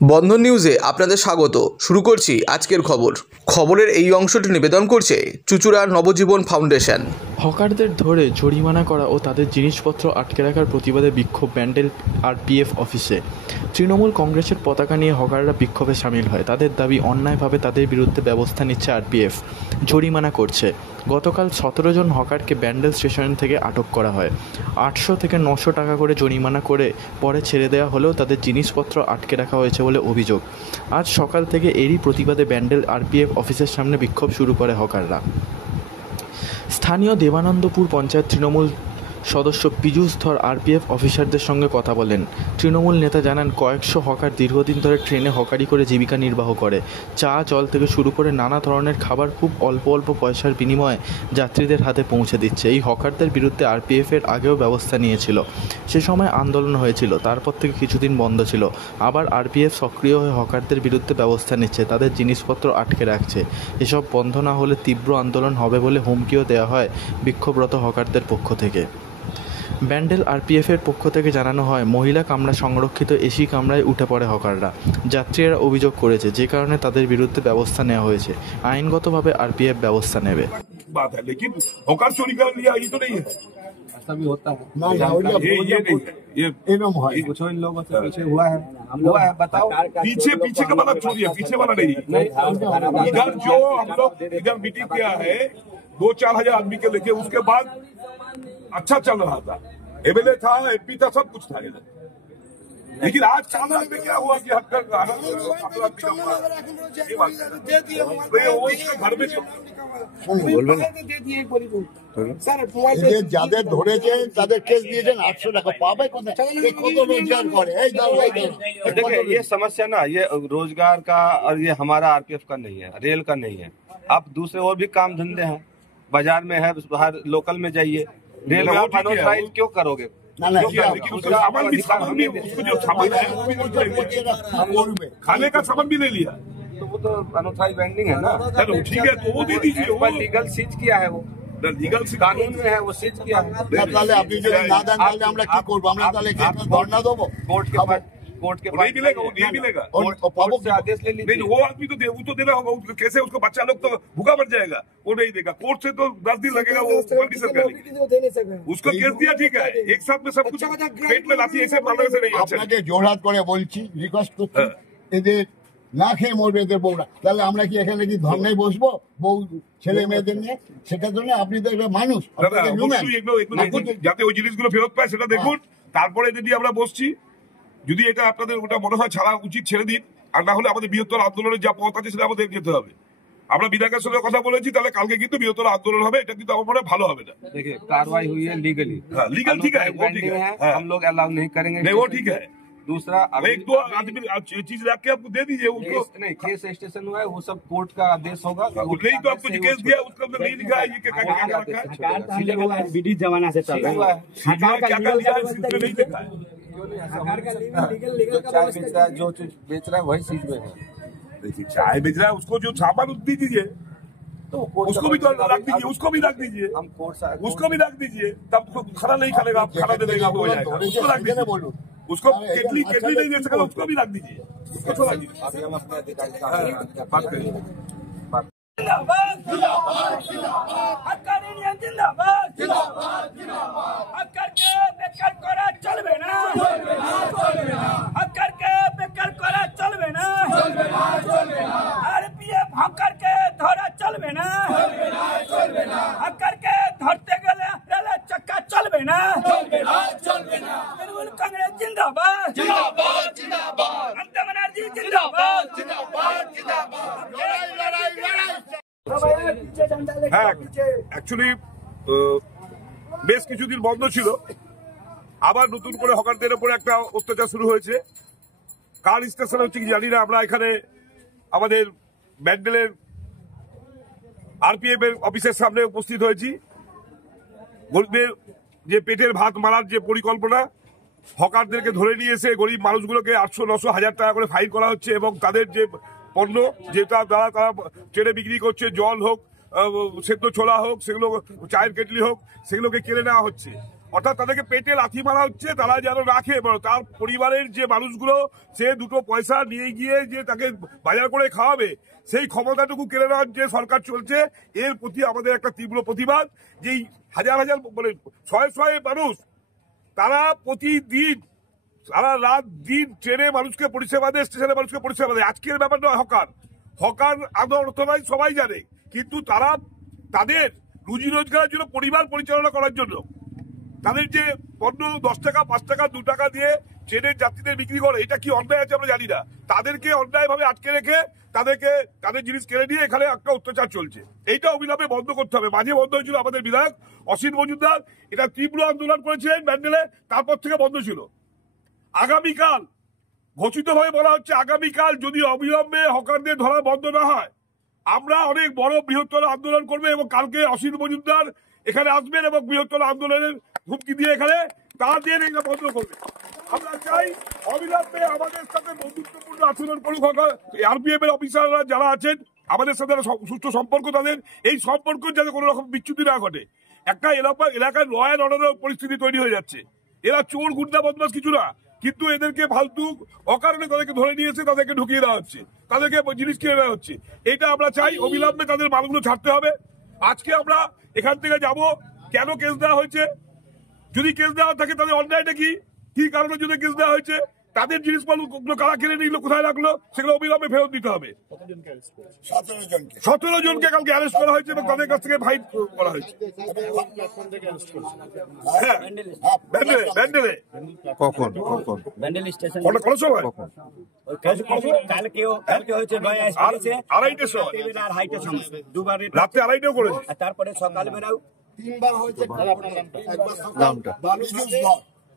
বন্ধন নিউজে আপনাদের স্বাগত। শুরু করছি আজকের খবরের এই অংশটি নিবেদন করছে চুঁচুড়া নবজীবন ফাউন্ডেশন। হকারদের ধরে জরিমানা করা ও তাদের জিনিসপত্র আটকে রাখার প্রতিবাদে বিক্ষোভ ব্যান্ডেল আরপিএফ অফিসে। তৃণমূল কংগ্রেসের পতাকা নিয়ে হকাররা বিক্ষোভে সামিল হয়। তাদের দাবি, অন্যায়ভাবে তাদের বিরুদ্ধে ব্যবস্থা নিচ্ছে আরপিএফ, জরিমানা করছে। গতকাল 17 জন হকারকে ব্যান্ডেল স্টেশন থেকে আটক করা হয়। 800 থেকে 900 টাকা করে জরিমানা করে পরে ছেড়ে দেওয়া হলেও তাদের জিনিসপত্র আটকে রাখা হয়েছে বলে অভিযোগ। আজ সকাল থেকে এরই প্রতিবাদে ব্যান্ডেল আরপিএফ অফিসের সামনে বিক্ষোভ শুরু করে হকাররা। স্থানীয় দেবানন্দপুর পঞ্চায়েত তৃণমূল সদস্য পীযূষ ধর আরপিএফ অফিসারদের সঙ্গে কথা বলেন। তৃণমূল নেতা জানান, কয়েকশো হকার দীর্ঘদিন ধরে ট্রেনে হকারি করে জীবিকা নির্বাহ করে। চা, জল থেকে শুরু করে নানা ধরনের খাবার খুব অল্প অল্প পয়সার বিনিময়ে যাত্রীদের হাতে পৌঁছে দিচ্ছে। এই হকারদের বিরুদ্ধে আরপিএফের আগেও ব্যবস্থা নিয়েছিল। সে সময় আন্দোলন হয়েছিল, তারপর থেকে কিছুদিন বন্ধ ছিল। আবার আরপিএফ সক্রিয় হয়ে হকারদের বিরুদ্ধে ব্যবস্থা নিচ্ছে, তাদের জিনিসপত্র আটকে রাখছে। এসব বন্ধ না হলে তীব্র আন্দোলন হবে বলে হুমকিও দেওয়া হয় বিক্ষোভরত হকারদের পক্ষ থেকে। ব্যান্ডেল আরপিএফের পক্ষ থেকে জানানো হয়, মহিলা কামরা সংরক্ষিত এসি কামরায় উঠে পড়ে হকাররা। যাত্রীরা অভিযোগ করেছে, যে কারণে তাদের বিরুদ্ধে ব্যবস্থা নেওয়া হয়েছে। আইনগতভাবে আরপিএফ ব্যবস্থা নেবে। ऐसा भी होता है ना, ये कुछ इन लोगों से पीछे हुआ है बताओ। पीछे का मतलब छोड़िए, पीछे वाला नहीं। इधर जो हम लोग इधर मीटिंग किया है 2-4 हजार आदमी के लेके, उसके बाद अच्छा चल रहा था, एमएलए था, एमपी था, सब कुछ था इधर। लेकिन आज कानून में क्या हुआ कि हक घर में যাদের ধরেছেন তাদের কেস দিয়েছেন 800 টাকা পাবে কোথায়? কত রোজগার করে? देखिए, ये समस्या ना, ये रोजगार का और ये हमारा आरपीएफ का नहीं है, रेल का नहीं है। आप दूसरे और भी काम धंधे हैं, बाजार में है, बाहर लोकल में जाइए। रेल में आप अनऑथराइज क्यों करोगे? खाने का सामान भी ले लिया, तो वो तो अनऑथराइज वेंडिंग है ना। ठीक है, तो वो दे दीजिए। वो लीगल सीज किया है, वो लीगल कानून में है, वो सीज किया है। তাহলে আপনি যদি না দেন তাহলে আমরা কি করব? আমরা তাহলে কি ধর্ণা দেবো? कोर्ट के नहीं मिलेगा, वो नहीं मिलेगा। कोर्ट से आदेश ले लीजिए। नहीं, वो आदमी तो वो तो देना होगा। कैसे उसको बच्चा लोग तो भूखा मर जाएगा, वो नहीं देगा। कोर्ट से तो 10 दिन लगेगा, वो कंडीशन का उसको केस दिया, ठीक है, एक साथ में सब कुछ पेट में लाती ऐसे मारने से नहीं। আপনাকে জোরহাত করে বলছি, রিকোয়েস্ট করছি, এদের না খেয়ে মরবে এদের বউরা। তাহলে আমরা কি এখানে কি ধর্নায় বসবো বউ ছেলে মেয়েদের নিয়ে? সেটার জন্য আপনি তো একটা মানুষ, যাতে ওই জিনিসগুলো ফেরত পায় সেটা দেখুন। তারপরে যদি আমরা বসছি, যদি এটা আপনাদের ওটা মনে হয় ছাড়া উচিত ছেড়ে দিন, আর না হলে আমাদের বৃহত্তর আন্দোলনের যা পথ আছে সেটা আমাদের যেতে হবে। আমরা বিধায়কের সঙ্গে কথা বলেছি, তাহলে কালকে কিন্তু বৃহত্তর আন্দোলন হবে। এটা কিন্তু আমার মনে হয় ভালো হবে না। देखिए, कार्रवाई हुई है लीगली, लीगल ठीक है, वो ठीक है, हम लोग अलाउ नहीं करेंगे। नहीं, वो ठीक है। दूसरा, एक दो आदमी चीज रख के आपको दे दीजिए उसको। नहीं, केस स्टेशन हुआ है, वो सब कोर्ट का आदेश होगा। नहीं तो आपको केस दिया, उसका अंदर नहीं लिखा है ये क्या रखा है। बीडी जमाना से चल रहा है, क्या कर दिया नहीं देखा है। जो चीज बेच रहा है वही चीज में है। चाय बेच रहा है, उसको जो सामान दे दीजिए, तो उसको भी तो रख दीजिए, उसको भी रख दीजिए, हम कोर्ट से उसको भी रख दीजिए। तब खाना नहीं खानेगा, आप खाना दे देगा तो हो जाएगा। उसको रख दीजिए, उसको केटली नहीं दे सकेगा, उसको भी रख दीजिए। अभी हम अपने अधिकारी बात करिए। जिंदाबाद जिंदाबाद जिंदाबाद हक्कर इंडियन जिंदाबाद जिंदाबाद जिंदाबाद हक्कर के बेकार करा चलबे ना हक्कर के बेकार करा चलबे ना आरपीएफ हक्कर के धरा चलबे ना हक्कर के धरते गेले रेल चक्का चलबे ना तृणमूल कांग्रेस जिंदाबाद जिंदाबाद जिंदाबाद ममता बनर्जी जिंदाबाद जिंदाबाद जिंदाबाद হ্যাঁ, অ্যাকচুয়ালি বেশ কিছুদিন বন্ধ ছিল, আবার নতুন করে হকারদের উপরে একটা অত্যাচার শুরু হয়েছে। কার স্টেশন হচ্ছে কি জানি না। আমরা এখানে আমাদের ব্যান্ডেলের আরপিএফ এর অফিসের সামনে উপস্থিত হয়েছি। গরিবদের যে পেটের ভাত মারার যে পরিকল্পনা, হকারদেরকে ধরে নিয়ে এসে গরিব মানুষগুলোকে 800, 900, 1000 টাকা করে ফাইন করা হচ্ছে, এবং তাদের যে পণ্য যেটা দ্বারা তারা ট্রেনে বিক্রি করছে, জল হোক, সেদ্ধ ছোলা হোক, সেগুলো চায়ের কেটলি হোক, সেগুলোকে কেড়ে নেওয়া হচ্ছে। অর্থাৎ তাদেরকে পেটে লাথি মারা হচ্ছে, তারা যেন না খেয়ে পড়ে। তার পরিবারের যে মানুষগুলো সে দুটো পয়সা নিয়ে গিয়ে যে তাকে বাজার করে খাওয়াবে, সেই ক্ষমতাটুকু কেড়ে নেওয়ার যে সরকার চলছে, এর প্রতি আমাদের একটা তীব্র প্রতিবাদ। যেই হাজার হাজার মানে শয়ে শয়ে মানুষ তারা প্রতিদিন সারা রাত দিন ট্রেনে মানুষকে পরিষেবা দেয়, স্টেশনে মানুষকে পরিষেবা দেয়। আজকের ব্যাপারটা হকার আন্দোলন সবাই জানে, কিন্তু তারা তাদের রুজি রোজগারের জন্য, পরিবার পরিচালনা করার জন্য তাদের যে পণ্য 10 টাকা 5 টাকা 2 টাকা দিয়ে ট্রেনের যাত্রীদের বিক্রি করে, এটা কি অন্যায় আছে আমরা জানি না। তাদেরকে অন্যায়ভাবে আটকে রেখে তাদের জিনিস কেড়ে নিয়ে এখানে একটা অত্যাচার চলছে। এইটা অবিলম্বে বন্ধ করতে হবে। মাঝে বন্ধ হয়েছিল, আমাদের বিধায়ক অসিত মজুমদার এটা তীব্র আন্দোলন করেছিলেন ব্যান্ডেলে, তারপর থেকে বন্ধ ছিল। আগামীকাল ঘোষিতভাবে বলা হচ্ছে, আগামীকাল যদি অবিলম্বে হকারদের ধরা বন্ধ না হয়, আমরা অনেক বড় বৃহত্তর আন্দোলন করবো। এবং কালকে অসিত মজুমদার এখানে আসবেন এবং বৃহত্তর আন্দোলনের হুমকি দিয়ে এখানে তাদের এটা বন্ধ করবে। আমরা চাই অবিলম্বে আমাদের সাথে বন্ধুত্বপূর্ণ আচরণ করুক আরপিএফ এর অফিসাররা যারা আছেন, আমাদের সাথে সুষ্ঠু সম্পর্ক, তাদের এই সম্পর্ক যাতে কোনো রকম বিচ্যুতি না ঘটে। একটা এলাকায় ল অ্যান্ড অর্ডারের পরিস্থিতি তৈরি হয়ে যাচ্ছে। এরা চোর গুন্ডা বদমাশ কিছু না, কিন্তু এদেরকে ফালতু অকারণে তাদেরকে ধরে নিয়েছে, তাদেরকে ঢুকিয়ে দেওয়া হচ্ছে, তাদেরকে জিনিস কিনে দেওয়া হচ্ছে। এটা আমরা চাই অবিলম্বে তাদের মালগুলো ছাড়তে হবে। আজকে আমরা এখান থেকে যাব, কেন কেস দেওয়া হয়েছে, যদি কেস দেওয়া থাকে তাদের অন্যায়টা কি কারণে যদি কেস দেওয়া হয়েছে, তাদের জিনিসগুলো কারা কিনে নিল, কোথায় রাখলো, সেগুলো অবিলম্বে ফেরত দিতে হবে। 17 জনকে কালকে অ্যারেস্ট করা হয়েছে এবং তাদের কাছ থেকে ফাইন করা হয়েছে। হ্যাঁ, ব্যান্ডেলে কখন ব্যান্ডেল স্টেশন কোন সময়? কালকে হয়েছে 2:30টার সময়, আর হাইটের সময় দুবার, রাত্রে 2:30টাও করেছে। তারপরে সকালবেলাও 3বার হয়েছে। নামটা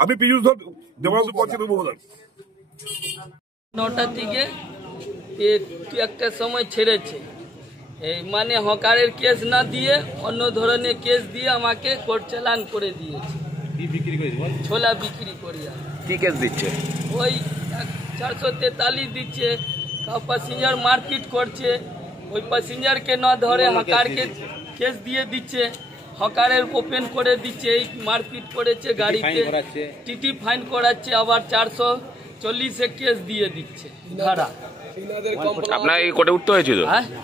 আমি পীযুষ ধর, দেবানন্দ পঞ্চায়েত উপপ্রধান। 9টার দিকে একটু একটা সময় ছেড়েছে, এই মানে হকারের কেস না দিয়ে অন্য ধরনের কেস দিয়ে আমাকে কোর্ট চালান করে দিয়েছে। ছোলা বিক্রি করি। কি কেস দিচ্ছে? ওই 443 দিচ্ছে, প্যাসেঞ্জার মারপিট করছে, ওই প্যাসেঞ্জারকে না ধরে হকারকে কেস দিয়ে দিচ্ছে, হকারের ওপেন করে দিচ্ছে, এই মারপিট করেছে, গাড়িতে টিটি ফাইন করাচ্ছে, আবার 440 কেস দিয়ে দিচ্ছে ধারা। আপনার এই কোর্টে উঠতে হয়েছিল?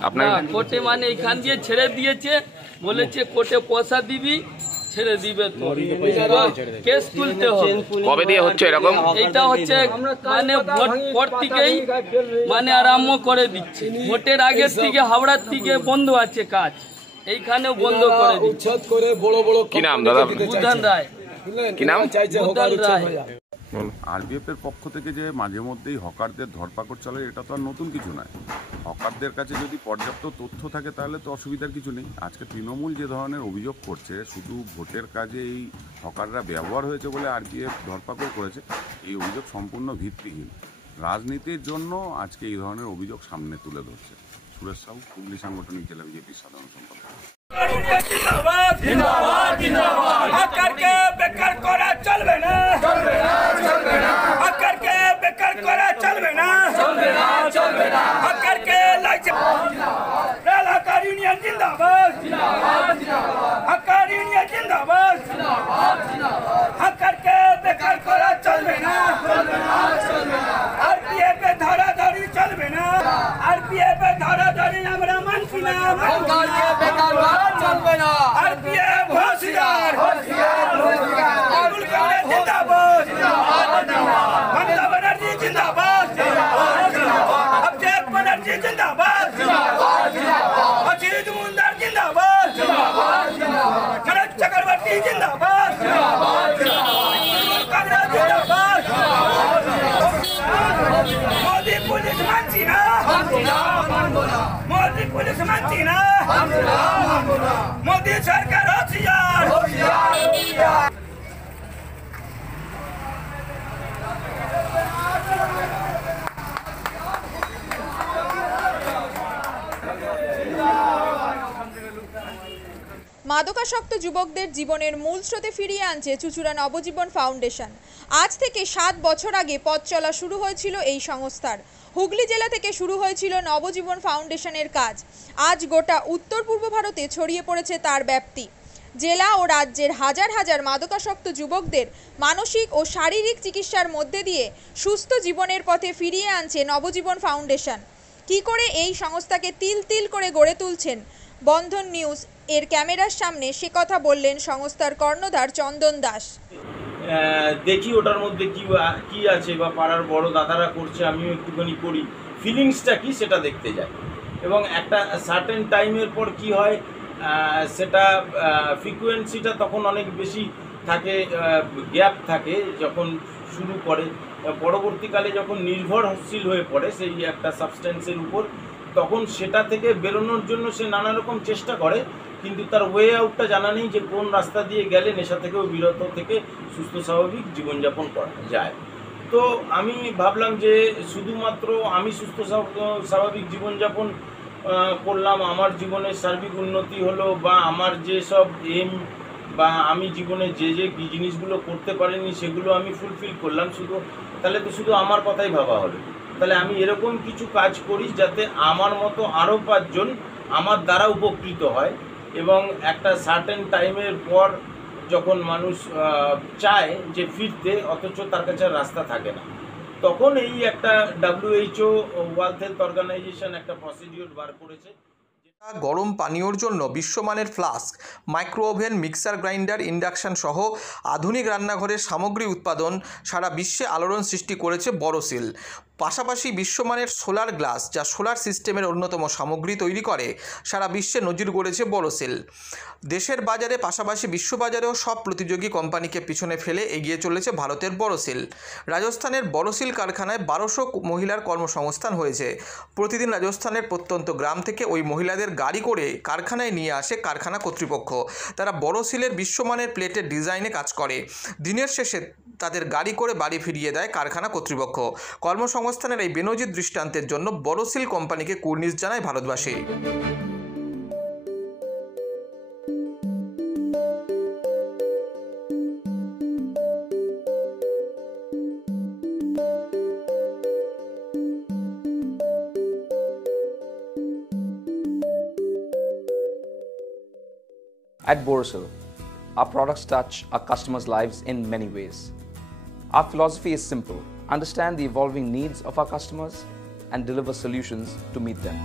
আপনার কোর্টে মানে এখান দিয়ে ছেড়ে দিয়েছে, বলেছে কোর্টে পয়সা দিবি ছেড়ে দিবে, তো কেস তুলতে হবে। কবে দিয়ে হচ্ছে এরকম? এইটা হচ্ছে মানে ভোট পর থেকেই মানে আরম্ভ করে দিচ্ছে। ভোটের আগের থেকে হাওড়ার থেকে বন্ধ আছে কাজ, এইখানে বন্ধ করে উচ্ছেদ করে বড় বড়। কি নাম দাদা? বুধন রায়। কি নাম? বুধন রায়। আরপিএফ এর পক্ষ থেকে যে মাঝে মধ্যেই হকারদের ধরপাকড় চলে, এটা তো আর নতুন কিছু নয়। হকারদের কাছে যদি পর্যাপ্ত তথ্য থাকে তাহলে তো অসুবিধার কিছু নেই। আজকে তৃণমূল যে ধরনের অভিযোগ করছে, শুধু ভোটের কাজে এই হকাররা ব্যবহার হয়েছে বলে আরপিএফ ধরপাকড় করেছে, এই অভিযোগ সম্পূর্ণ ভিত্তিহীন। রাজনীতির জন্য আজকে এই ধরনের অভিযোগ সামনে তুলে ধরছে। সুরেশ সাহু, হুগলি সাংগঠনিক জেলা বিজেপির সাধারণ সম্পাদক। জিন্দাবাদ জিন্দাবাদ জিন্দাবাদ। হকারকে বেকার করা চলবে না, চলবে না, চলবে না। হকারকে বেকার করা চলবে না, চলবে না, চলবে না। হকারকে রেল হকার ইউনিয়ন জিন্দাবাদ জিন্দাবাদ জিন্দাবাদ। হকার ইউনিয়ন জিন্দাবাদ জিন্দাবাদ জিন্দাবাদ। হকারকে বেকার করা চলবে না, চলবে না, চলবে না। আরপিএফ এ ধরাধরি চলবে না, আরপিএফ এ ধরাধরি আমরা মানছি না। হকারকে বেকার করা চলবে না, আরপিএফ হোশিয়ার হোশিয়ার হোশিয়ার। আবুল কালাম জিন্দাবাদ জিন্দাবাদ জিন্দাবাদ। মমতা ব্যানার্জি জিন্দাবাদ জিন্দাবাদ জিন্দাবাদ। অভিষেক ব্যানার্জি জিন্দাবাদ জিন্দাবাদ জিন্দাবাদ। অসিত মুন্দার জিন্দাবাদ জিন্দাবাদ জিন্দাবাদ। শরৎ চক্রবর্তী জিন্দাবাদ জিন্দাবাদ জিন্দাবাদ। কাংগ্রেস জিন্দাবাদ জিন্দাবাদ জিন্দাবাদ। মোদি পুলিশ মানছি না, মানবো না। মোদি পুলিশ মানছি না, মানবো না। মোদি সরকার হোশিয়ার হোশিয়ার হোশিয়ার। মাদকাসক্ত যুবকদের জীবনের মূল স্রোতে ফিরিয়ে আনছে চুঁচুড়া নবজীবন ফাউন্ডেশন। আজ থেকে 7 বছর আগে পথ চলা শুরু হয়েছিল এই সংস্থার। হুগলি জেলা থেকে শুরু হয়েছিল নবজীবন ফাউন্ডেশনের কাজ। আজ গোটা উত্তর পূর্ব ভারতে ছড়িয়ে পড়েছে তার ব্যাপ্তি। জেলা ও রাজ্যের হাজার হাজার মাদকাসক্ত যুবকদের মানসিক ও শারীরিক চিকিৎসার মধ্যে দিয়ে সুস্থ জীবনের পথে ফিরিয়ে আনছে নবজীবন ফাউন্ডেশন। কি করে এই সংস্থাকে তিল তিল করে গড়ে তুলছেন বন্ধন নিউজ এর ক্যামেরার সামনে, সে কথা বললেন সংস্থার কর্ণধার চন্দন দাস। দেখি ওটার মধ্যে কি আছে বা পাড়ার বড় দাদারা করছে, আমিও একটুখানি করি, ফিলিংসটা কি সেটা দেখতে যাই। এবং একটা সার্টেন টাইমের পর কি হয়, সেটা ফ্রিকোয়েন্সিটা তখন অনেক বেশি থাকে, গ্যাপ থাকে যখন শুরু করে, পরবর্তীকালে যখন নির্ভরশীল হয়ে পড়ে সেই একটা সাবস্টেন্সের উপর, তখন সেটা থেকে বেরোনোর জন্য সে নানা রকম চেষ্টা করে, কিন্তু তার ওয়ে আউটটা জানা নেই যে কোন রাস্তা দিয়ে গেলে নেশা থেকেও বিরত থেকে সুস্থ স্বাভাবিক জীবনযাপন করা যায়। তো আমি ভাবলাম যে শুধুমাত্র আমি সুস্থ স্বাভাবিক জীবনযাপন করলাম, আমার জীবনের সার্বিক উন্নতি হলো, বা আমার যেসব এম বা আমি জীবনে যে জিনিসগুলো করতে পারিনি সেগুলো আমি ফুলফিল করলাম, তাহলে তো শুধু আমার কথাই ভাবা হলো। তাহলে আমি এরকম কিছু কাজ করি যাতে আমার মতো আরও 5 জন আমার দ্বারা উপকৃত হয়, এবং একটা সার্টেন টাইমের পর যখন মানুষ চায় যে ফিরতে, অথচ তার কাছে রাস্তা থাকে না, তখন এই একটা WHO ওয়ার্ল্ড হেলথ অর্গানাইজেশন একটা প্রসিডিওর বার করেছে। গরম পানীয়র জন্য বিশ্বমানের flask, micro oven, mixer grinder, induction সহ আধুনিক রান্নাঘরের সামগ্রী উৎপাদন সারা বিশ্বে আলোড়ন সৃষ্টি করেছে বড়সিল। পাশাপাশি বিশ্বমানের সোলার গ্লাস, যা সোলার সিস্টেমের অন্যতম সামগ্রী তৈরি করে, সারা বিশ্বে নজির গড়েছে বড়সিল। দেশের বাজারে পাশাপাশি বিশ্ববাজারেও সব প্রতিযোগী কোম্পানিকে পিছনে ফেলে এগিয়ে চলেছে ভারতের বড়সিল। রাজস্থানের বড়সিল কারখানায় 1200 মহিলার কর্মসংস্থান হয়েছে। প্রতিদিন রাজস্থানের প্রত্যন্ত গ্রাম থেকে ওই মহিলাদের গাড়ি করে কারখানায় নিয়ে আসে কারখানা কর্তৃপক্ষ। তারা বড়সিলের বিশ্বমানের প্লেটের ডিজাইনে কাজ করে। দিনের শেষে তাদের গাড়ি করে বাড়ি ফিরিয়ে দেয় কারখানা কর্তৃপক্ষ। কর্মসংস্থানের এই বেনজির দৃষ্টান্তের জন্য বড়সিল কোম্পানিকে কুর্নিশ জানায় ভারতবাসী। At Borosil, our products touch our customers' lives in many ways. Our philosophy is simple: understand the evolving needs of our customers and deliver solutions to meet them.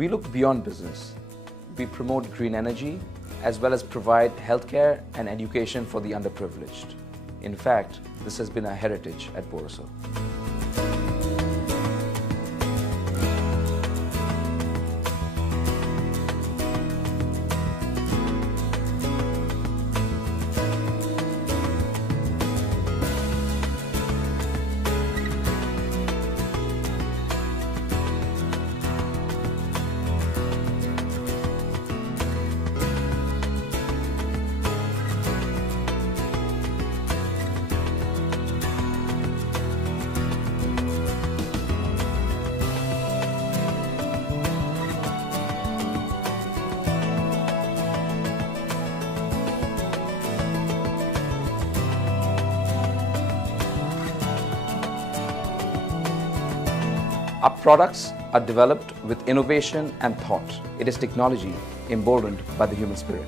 We look beyond business. We promote green energy as well as provide healthcare and education for the underprivileged. In fact, this has been our heritage at Borosil. Our products are developed with innovation and thought. It is technology emboldened by the human spirit.